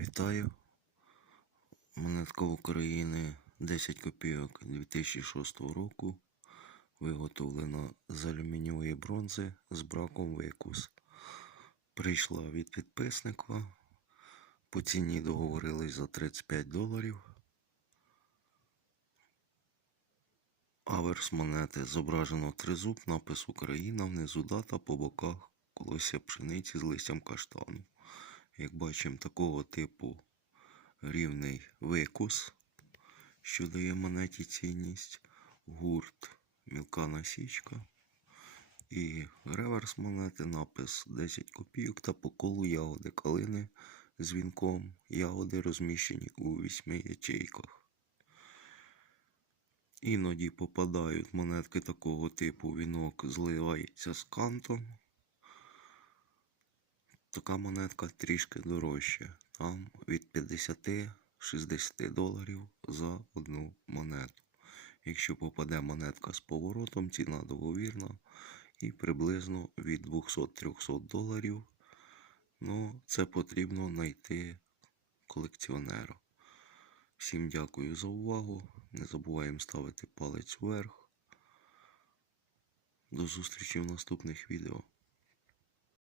Вітаю. Монетка України 10 копійок 2006 року. Виготовлена з алюмінієвої бронзи з браком викус. Прийшла від підписника. По ціні договорились за 35 доларів. Аверс монети зображено тризуб, напис Україна, внизу дата по боках колосся пшениці з листям каштану. Як бачимо, такого типу рівний викус, що дає монеті цінність, гурт, мілка насічка і реверс монети, напис 10 копійок та по колу ягоди калини з вінком. Ягоди розміщені у вісьми ячейках. Іноді попадають монетки такого типу, вінок зливається з кантом. Така монетка трішки дорожча. Там від 50-60 доларів за одну монету. Якщо попаде монетка з поворотом, ціна договірна і приблизно від 200-300 доларів. Ну, це потрібно знайти колекціонера. Всім дякую за увагу. Не забуваємо ставити палець вверх. До зустрічі в наступних відео.